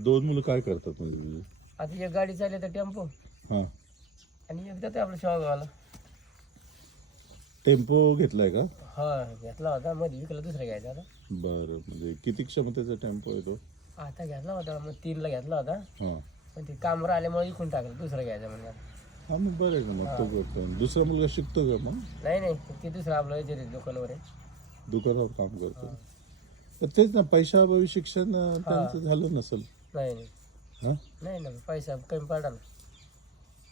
दोन मुलं काय करतात म्हणजे? तुझी? आता एक गाडी चालली तर टेम्पो. हा. आणि एक जाते आपल्या शेवगावाला. टेम्पो घेतलाय का? हा घेतला होता. मध्ये विकला दुसरा घ्यायचा बरं म्हणजे किती क्षमतेचा टेम्पो आहे तो? आता घेतला होता. मग तीनला घेतला होता. हा. पण ते कामरा आल्यामुळे विकून टाकलं दुसरा घ्यायचा म्हणजे हा मग बरं आहे ना मग? तो करतो. दुसरा मुलगा शिकतो का मग? नाही नाही. ते दुसरं आपलं दुकानावर आहे. दुकानावर काम करतो. तर तेच ना पैशाअभावी शिक्षण त्यांचं झालं नसेल. नाही नाही. हा? नाही ना पैसा कमी पडला ना.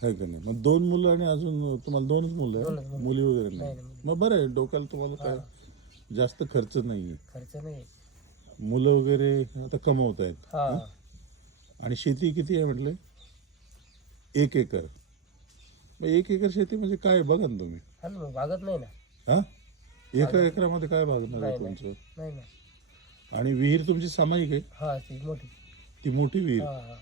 आहे का नाही? मग दोन मुलं आणि अजून तुम्हाला दोनच मुलं दोनच आहे मुलं. मुली वगैरे नाही, नाही नाही. मग बरं आहे डोक्याला तुम्हाला काय जास्त खर्च नाही खर्च नाही मुलं वगैरे आता कमवत आहेत. हा. आणि शेती किती आहे म्हटलं? एक एकर. मग एक एकर शेती म्हणजे काय आहे बघा ना तुम्ही. हा ना मग भागत नाही ना. हा? एका एकरामध्ये काय भागणार आहे नाही, नाही. तुमचं? नाही ना आणि विहीर तुमची सामायिक आहे? हा ती मोठी. ती मोठी विहीर? हा हा.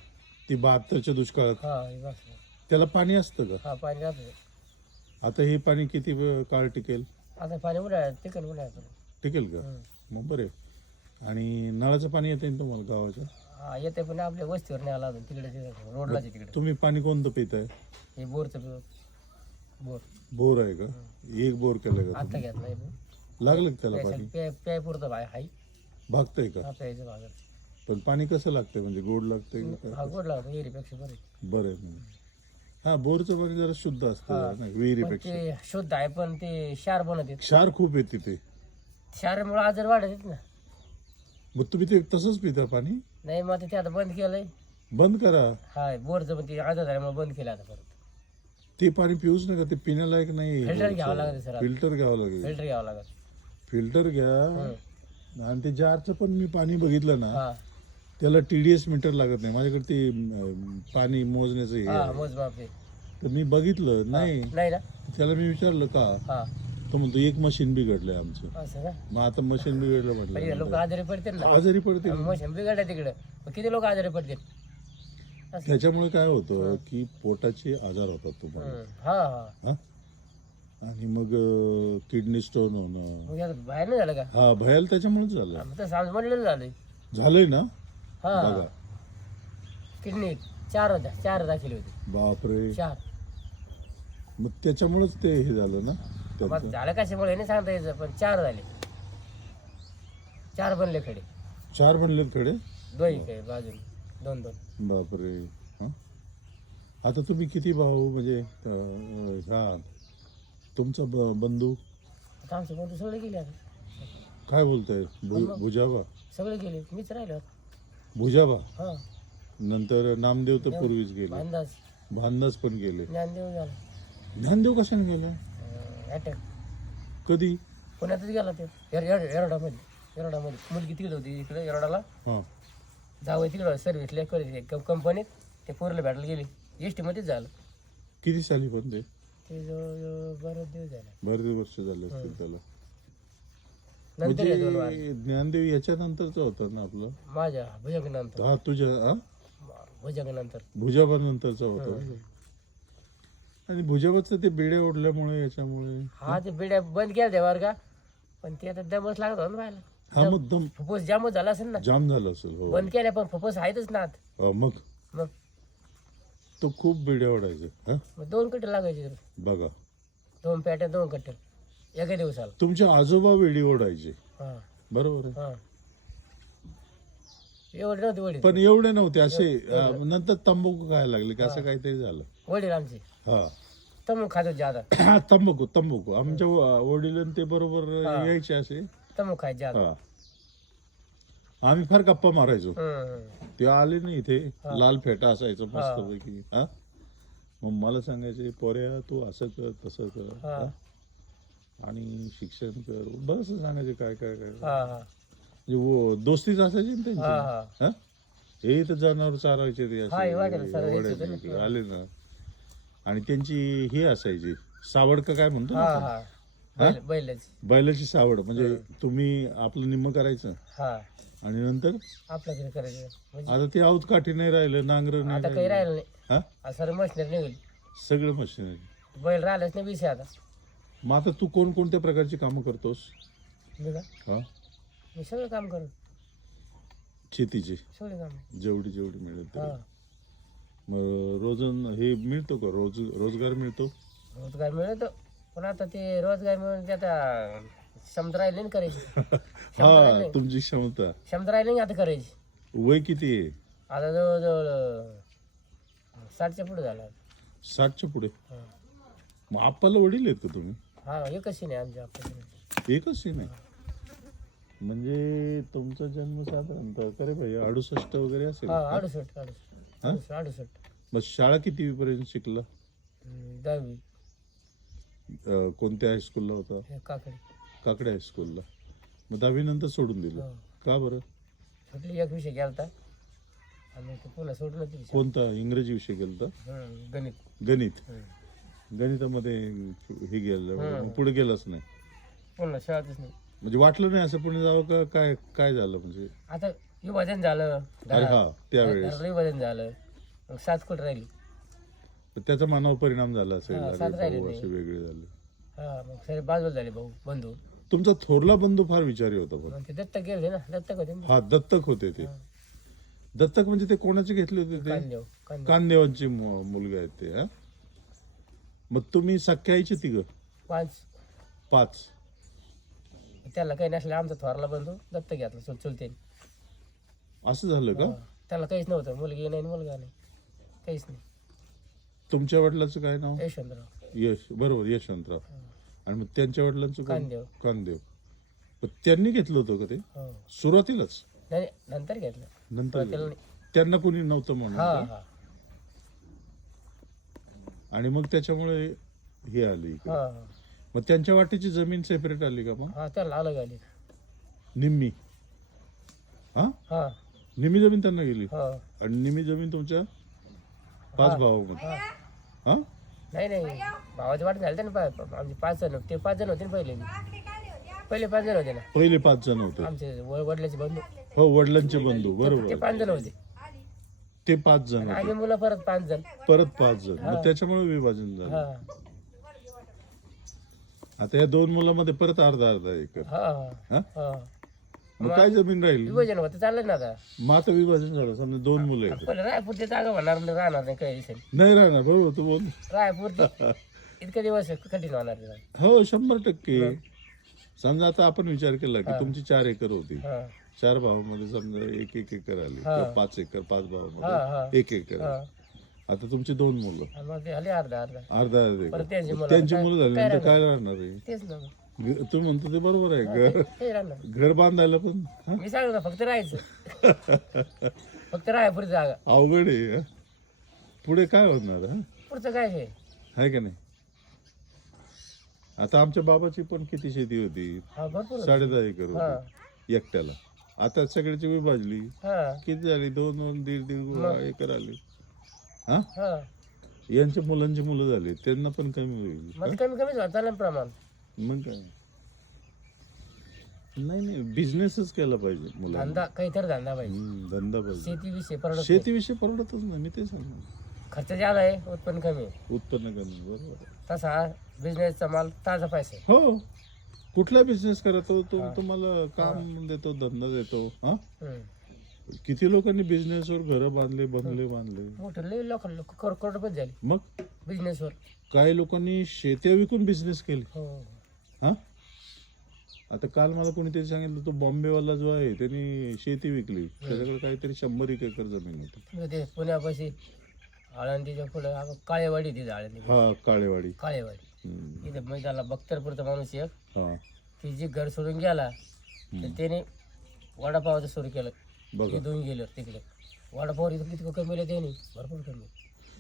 ती बहात्तरच्या दुष्काळात? हा हे त्याला पाणी असतं का? हा पाणी राहतं आता हे पाणी किती काळ टिकेल? आता पाणी उन्हाळ्यात तिकड उन्हाळ्यात. टिकेल का. मग बरे आणि नळाचं पाणी येते तुम्हाला गावाच्या हा येते पण आपल्या वस्तीवर नाही आला अजून तिकडे तिकडे रोडलाच आहे तिकडे. तुम्ही पाणी कोणतं पिताय? हे बोरचं पिऊ बोर. बोर आहे का? एक बोर केलं का आता घेतला तुम्ही? लागलं का त्याला पाणी? प्याय पुरतं भाई हाई भागतंय का? हा प्यायचं भागत पण पाणी कसं लागतंय? म्हणजे गोड लागतंय का गोड लागतो विहिरीपेक्षा बरे? बरं आहे मग. हा बोरचं पाणी जरा शुद्ध असतं नाही, पण विहिरीपेक्षा. ते शुद्ध आहे पण ते क्षार बनत येत क्षार खूप येते ते क्षारामुळे आजार वाढत ना. मग तुम्ही ते तसंच पिता पाणी? नाही मग आता ते आता बंद केलंय. बंद करा. हा बोरचं पण ते आजार झाल्यामुळे बंद केलं आता परत. ते पाणी पिऊच नका ते पिण्यालायक नाही फिल्टर घ्यावं लागतं सर फिल्टर घ्यावं लागेल. फिल्टर घ्यावं लागत फिल्टर घ्या. आणि ते जारचं पण मी पाणी बघितलं ना त्याला टीडीएस मीटर लागत नाही. माझ्याकडे ते अं, पाणी मोजण्याचं हे हा आहे. मोजमाप आहे. तर मी बघितलं नाही. नाही ना? त्याला मी विचारलं का? हा. तो म्हणतो एक मशीन बिघडलंय आमचं. असं का? मग आता मशीन बिघडलं हे लोक म्हटलं आजारी पडतील ना. आजारी पडते मशीन बिघडल्या तिकडं. मग किती लोक आजारी पडतील. त्याच्यामुळे काय होतं की पोटाचे आजार होतात तुम्हाला. हं. हा हा. हा? आणि मग किडनी स्टोन होणं. मग बाहेर नाही झालं का? हा भयाल त्याच्यामुळेच झालं. झालंय. झालंय ना? हा. बघा. किडनी चार होत्या चार दाखिले होते. बापरे. चार. मग त्याच्यामुळेच ते हे झालं ना? मग त्यांचं. झालं कशामुळे? हे नाही सांगता यायचं पण चार झाले. चार बनले खडे. चार बनलेत खडे? दोन काय बाजून. दोन दोन. बापरे. हा? आता तुम्ही किती भाऊ म्हणजे अं, हा. तुमचा ब- बंधू? आता आमचे बंधू सगळे गेले आता. काय बोलताय? भु- भुजाबा? सगळे गेले. मीच राहिलो. भुजाबा? हा. नंतर नामदेव तर पूर्वीच गेले. अंदाज भांदास पण गेले. ज्ञानदेव झाला. ज्ञानदेव कशाने गेला? अटॅक कधी? पुण्यातच गेला ते. एर- एर- एरडामध्ये. एरडामध्ये. मुलगी तिकडे होती. इकडे एरडाला. हा. जावं तिकडे सर्व्हिसला करत कंपनीत ते पोरला भेटायला गेली. एस टीमध्येच झालं. किती साली पण ते? ते जवळ बरेच दिवस झाले. बरेच वर्ष झाले असतील त्याला. नंतर हे दोन वार. म्हणजे ज्ञानदेव याच्या नंतरच होता ना आपलं? माझ्या भुजंगानंतर. हा तुझ्या हा? भुजंगानंतर. भुजाबा नंतरचा होता आणि भुजाबाचं ते बेड्या ओढल्यामुळे याच्यामुळे? हा ते बिड्या बंद केल्या त्या वर्गा पण ते आता दमच लागत होता ना व्हायला हा मग दम फुफ्फुस जामच झाला असेल ना. जाम झाला असेल हो. बंद केल्या पण फुफ्फुस आहेतच ना आत. हा, मग? मग? तो खूप बेड्या ओढायचा हा? मग दोन कट्टे लागायचे बघा. दोन पॅट्या दोन कट्टे. एका दिवसाला. तुमचे आजोबा वेडी ओढायचे. हा. बरोबर आहे? हा. एवढे नव्हते वडील. पण एवढे नव्हते असे अं, नंतर तंबाखू खायला लागले की? असं काहीतरी झालं. वडील आमचे. हा. खात ज्यादा हा, तंबाखू तंबाखू. आमच्या वडील ते बरोबर यायचे असे. तमू खायचे हा. आम्ही फार गप्पा मारायचो. हम्म. ते आले ना इथे. लाल फेटा असायचं मस्त पैकी हा? मग मला सांगायचे पोऱ्या तू असं कर तसं कर? आणि शिक्षण कर. बस सांगायचे काय काय काय? म्हणजे दोस्तीच असायची ना त्यांची. हा हा. तर जनावर चारायचे ते आले ना. आणि त्यांची हे असायची. सावड का काय म्हणतो हा? बैल बैलच. बैलाची सावड म्हणजे तुम्ही आपलं निम्म करायचं? हा. आणि नंतर? आपल्याकडे करायचं. म्हणजे आता ते आऊत काठी नाही राहिलं नांगर नाही आता काही राहिलं. राहिलं नाही. हा? आता सर मशनरी निघाली. सगळं मशिनरी. बैल राहिलंच नाही विषय आता. मग आता तू कोणकोणत्या प्रकारची कामं करतोस? मी का? हा? मी सगळं काम करू शेतीची. सगळे काम. जेवढी जेवढी मिळेल हा. तेवढी. मग रोजन हे मिळतो का? रोज रोजगार मिळतो? रोजगार मिळतो. पण आता ते रोजगार मिळून ते आता क्षमता राहिली नाही करायची. क्षमता हा राहिली तुमची क्षमता. क्षमता राहिली नाही आता करायची. वय किती आहे? आता जवळजवळ अं, साठच्या पुढे झाला साठच्या पुढे? हा. मग आप्पाला वडील आहेत का तुम्ही? हा एकच नाही आमच्या आपल्या एकच सीन आहे म्हणजे तुमचा जन्म साधारणतः करे भाई अडुसष्ट वगैरे असेल. हा? अडुसष्ट अडुसष्ट. हा? अडुसष्ट अडुसष्ट. मग शाळा किती पर्यंत शिकला? हम्म, दहावी. अं, कोणत्या हायस्कूलला होता? हे काकडी. काकडे हायस्कूलला मग दहावी नंतर सोडून दिलं. हो. का बरं? एक विषय गेलता. आणि ते पुन्हा सोडून दिली कोणता? इंग्रजी विषय गेलता? हम्म, गणित. गणित. गणितामध्ये हे गेलं. मग पुढे गेलंच नाही. पुन्हा शाळेतच नाही. म्हणजे वाटलं नाही असं पुढे जावं का? काय काय झालं म्हणजे? आता विभाजन झालं. अरे हा त्यावेळेस. विभाजन झालं. मग सात कोट राहिली. त्याचा मनावर परिणाम झाला असेल. हा, अरे सात राहिले भाऊ नाही. असे वेगळे झाले. हा मग सगळे बाजूला झाले भाऊ बंधू. तुमचा थोरला बंधू फार विचारी होता पण मग ते दत्तक गेले ना दत्तक होते ना? हा दत्तक होते ते. दत्तक म्हणजे ते कोणाचे घेतले होते ते? कांदेव कांदेव. कानदेवांची मु- मुलगा आहेत ते हा? मग तुम्ही सख्या आईचे तिघ? पाच. पाच. त्याला काही नसलं आमचा थोरला बंधू दत्तक घेतला चुल चुलते असं झालं का? त्याला काहीच नव्हतं मुलगी नाही मुलगा नाही. काहीच नाही. तुमच्या वडिलांचं काय नाव? यशवंतराव. यश बरोबर यशवंतराव. आणि मग त्यांच्या वडिलांचं कोण? कानदेव पण त्यांनी घेतलं होतं का ते? हो. सुरुवातीलाच? नाही नंतर घेतलं. नंतर त्यांना कोणी नव्हतं म्हणून हा का? हा. आणि मग त्याच्यामुळे हे आली इकडे. हा. मग त्यांच्या वाटेची जमीन सेपरेट आली का मग? हा त्याला अलग आली. निम्मी. हा? हा. निम्मी जमीन त्यांना गेली. हा. आणि निम्मी जमीन तुमच्या पाच भावामध्ये हा हा? नाही नाही. भावाची वाट झाली ना पा- आमचे पाच जण ते पाच जण होते ना पहिले. पहिले पाच जण होते ना. पहिले पाच जण होते. आमचे व- वडिलाचे बंधू. हो वडिलांचे बंधू. ते बरोबर. पाच जण होते. ते पाच जण होते. आम्ही मुलं परत पाच जण. परत पाच जण. मग त्याच्यामुळे विभाजन झालं. हा. आता या दोन मुलांमध्ये परत अर्धा अर्धा एकर. हा. हा? हा. मग काय जमीन राहील? विभाजन होतं चाललं ना आता. आता विभाजन झालं समजा दोन मुलं आहेत. पण रायपूरची जागा होणार नाही राहणार नाही काही दिवसांनी नाही. राहणार बरोबर तू बोल. रायपूर इतके दिवस कठीण होणार नाही. हो शंभर टक्के. समजा आता आपण विचार केला की तुमची चार एकर होती. हा. चार भावामध्ये समजा एक एक एकर आली हा. किंवा पाच एकर पाच हा, हा. भावामध्ये एक एकर हा. आली. आता तुमची दोन मुलं. आणि मग ते आले अर्धा अर्धा. अर्धा अर्धा परत एकर त्यांची मुलं त्यांची काय- मुलं झाली काय राहणार आहे? तेच ना मग. घ- तू म्हणतो ते बरोबर आहे घर ते राहणार घर बांधायला पण हा? मी सांगतो ना फक्त राहायचं. फक्त राहायपूर जागा. अवघड आहे हा? पुढे काय होणार हा? पुढचं काय हे? आहे का नाही? आता आमच्या बाबाची पण किती शेती होती? हा भरपूर होतं. साडे दहा एकर होती. एकट्याला. आता सगळ्याची विभाजली. हा. किती झाली? दोन दोन दीड दीड एकर आली. हा? हा. यांच्या मुलांची मुलं झाली. त्यांना पण कमी होईल मग कमी कमीच होता ना प्रमाण. मग काय? नाही नाही बिझनेसच केला पाहिजे मुलांना. धंदा काहीतरी धंदा पाहिजे. हम्म, धंदा पाहिजे. शेती विषय परवडत नाही. शेतीविषयी परवडतच नाही मी ते सांगणार खर्च जादा आहे उत्पन्न कमी आहे. उत्पन्न कमी बरोबर आहे. तसा बिझनेसचा माल ताजा पैसा आहे. हो. कुठला बिझनेस करा तो तो तुम्हाला काम देतो धंदा देतो हा? हम्म. किती लोकांनी बिझनेसवर घरं बांधले बंगले बांधले? मोठे लई लोक लोक करोड करोडपती झाले. मग? बिझनेसवर काही लोकांनी शेत्या विकून बिझनेस केले. हो. हा? आता काल मला कोणीतरी सांगितलं तो बॉम्बेवाला जो आहे त्यांनी शेती विकली. त्याच्याकडे काहीतरी शंभर एक एकर जमीन होती. तिकडे ते पुण्यापाशी आळंदीच्या पुढे काळेवाडी तिथे आळंदी. हा काळेवाडी. काळेवाडी. हम्म. तिथे म्हणजे त्याला बख्तरपूरचा माणूस एक. हा. ती जी घर सोडून गेला तर त्याने वडापावाचं सुरू केलं. बघा. इथून गेलं तिकडे. वडापाव इथं किती कमी त्यांनी? भरपूर कमी.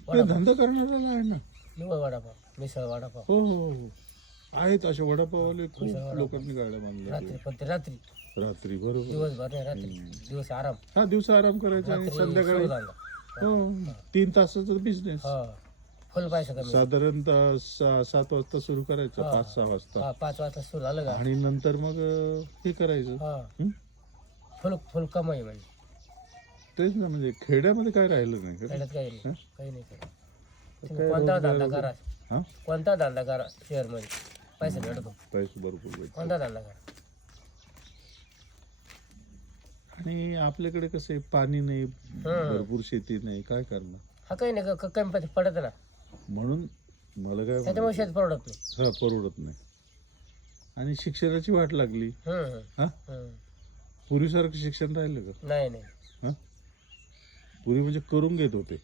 ते धंदा करणाऱ्याला आहे ना. निवळ वडापाव मिसळ वडापाव. हो हो हो. आहेत असे वडापाववाले खूप लोकांनी गाड्या बांधल्या रात्री फक्त रात्री. रात्री बरोबर. दिवसभर नाही रात्री. दिवस आराम. हा दिवसा आराम करायचा आणि रात्री संध्याकाळी सुरू. हो तीन तासाचा बिझनेस हा फुल साधारणतः सात वाजता सुरू करायचं पाच सहा वाजता. हा पाच वाजता सुरू झालं का? आणि नंतर मग अं, हे करायचं. हा. हं? फुल फुल कमाई म्हणजे. तेच ना म्हणजे खेड्यामध्ये काय राहिलं नाही का? त्याच्यात काही नाही. काही नाही काही तुम्ही काय कोणता धंदा करा? हा? कोणता धंदा करा? शेअरमध्ये. पैसा भेटतो पैसे भरपूर. कोणता धंदा करा? आणि आपल्याकडे कसं आहे पाणी नाही भरपूर शेती नाही काय करणार? हा काही नाही क- कमी पडत- पडत ना. म्हणून मला काय त्याच्यामुळे शेत परवडत नाही. हा परवडत नाही. आणि शिक्षणाची वाट लागली. हम्म, हा? हम्म. पूर्वीसारखं शिक्षण राहिलं का? नाही नाही. हा? पूर्वी म्हणजे करून घेत होते.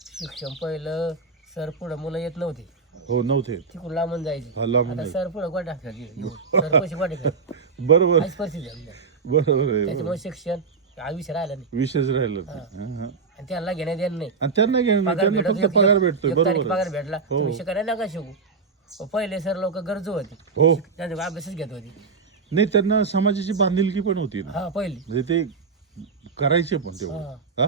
शिक्षण पहिलं सर पुढं मुलं येत नव्हती. हो नव्हते. तिकडून लांबून जायची. हा लांबून आता जायचे. सर पुढं पैसे बरोबर. परिस्थिती नाही. बरोबर आहे बरोबर. त्याच्यामुळे शिक्षण हा राहिला नाही. विशेष राहिलं ते. हा, हा. आणि त्यांना घेण्या देणं नाही. आणि त्यांना घेणं नाही, पगार त्यांना भेटतो फक्त एक- पगार एक- भेटतोय. एक तारीख बरोबर पगार आहे. भेटला. हो. तुम्ही शिकायला नका शिकू. अहो, पहिले सर लोक गरजू होती. हो. त्यांचा अभ्यासच घेत होती. नाही त्यांना समाजाची बांधिलकी पण होती ना. हा पहिली. म्हणजे ते करायचे पण तेवढं. हा. हा?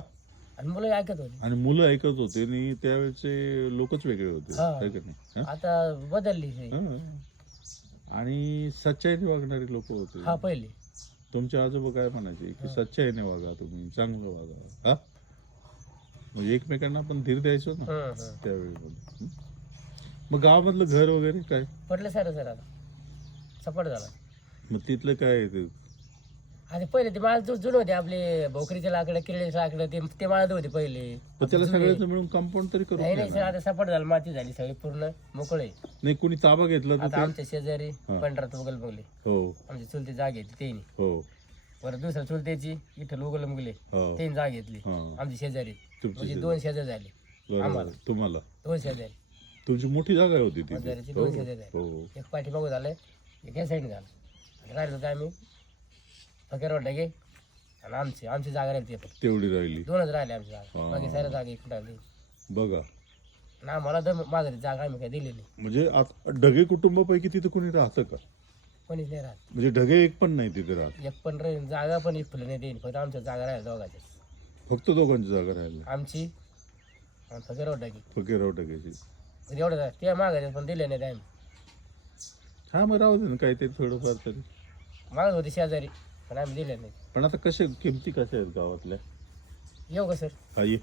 आणि मुलं ऐकत होती. आणि मुलं ऐकत होते आणि त्यावेळेचे लोकच वेगळे होते. हा. है का नाही? हा? आता बदलली ही. हा. आणि सच्चाईने वागणारी लोक होते. हा पहिली. तुमचे आजोबा काय म्हणायचे? की सच्चाईने वागा तुम्ही चांगलं वागा. हा? म्हणजे एकमेकांना आपण धीर द्यायचो ना. त्यावेळी हं? मग गावामधलं घर वगैरे काय? पटलं सर सर आता सपाट झाला. मग तिथलं काय आहे ते? आणि पहिले ते माळ जु- जुने होते आपले भोकरीचे लाकडं किरळीचे लाकडं ते ते माळत होते पहिले. पण त्याला जुने. सगळ्याचं मिळून कंपाऊंड तरी करून नाही सर. आता सपाट झालं माती झाली सगळी पूर्ण मोकळे. नाही कोणी ताबा घेतला तर आता ते आमच्या शेजारी. पंढरात उगल बघले. हो. आमची चुलती जाग घेतली त्यांनी हो. परत दुसऱ्या चुलत्याची इथं उगल मुगले. हो. त्यांनी जाग घेतली. हा. आमची शेजारी. तुमची म्हणजे. दोन शेजार झाले. बरोबर आम्हाला. तुम्हाला. दोन शेजारी. तुमची मोठी जागा होती ती. शेजारीची हो. दोन शेजारी आहे. हो. एक पाठीमागं झालंय एक या साईड झालं. आणि राहिलं तर आम्ही. फकीर वाटलं गे. आणि आमची आमची जागा राहिली ते पण. तेवढी राहिली. दोनच राहिले आमची जागा. बाकी साऱ्या जागा इकडे आली? बघा. ना मला दम माझं जागा आम्ही काय दिलेली. म्हणजे आता ढगे कुटुंबापैकी तिथे कोणी राहतं का? कोणीच नाही राहत. म्हणजे ढगे एक पण नाही तिथे राहत. एक पण राहील जागा पण एक फुलं नाही देईन. फक्त आमच्या जागा राहिल्या दोघांच्या फक्त दोघांची जागा राहिली आमची आणि फकीर वाटलं की फकीराव ढगेची. म्हणजे एवढं. ते मागायचे पण दिले नाही आम्ही. हा मग राहू दे ना काहीतरी थोडंफार तरी. मागत होते शेजारी. पण आम्ही दिले नाही पण आता कसे किमती कशा आहेत गावातल्या? येऊ का सर? हा ये.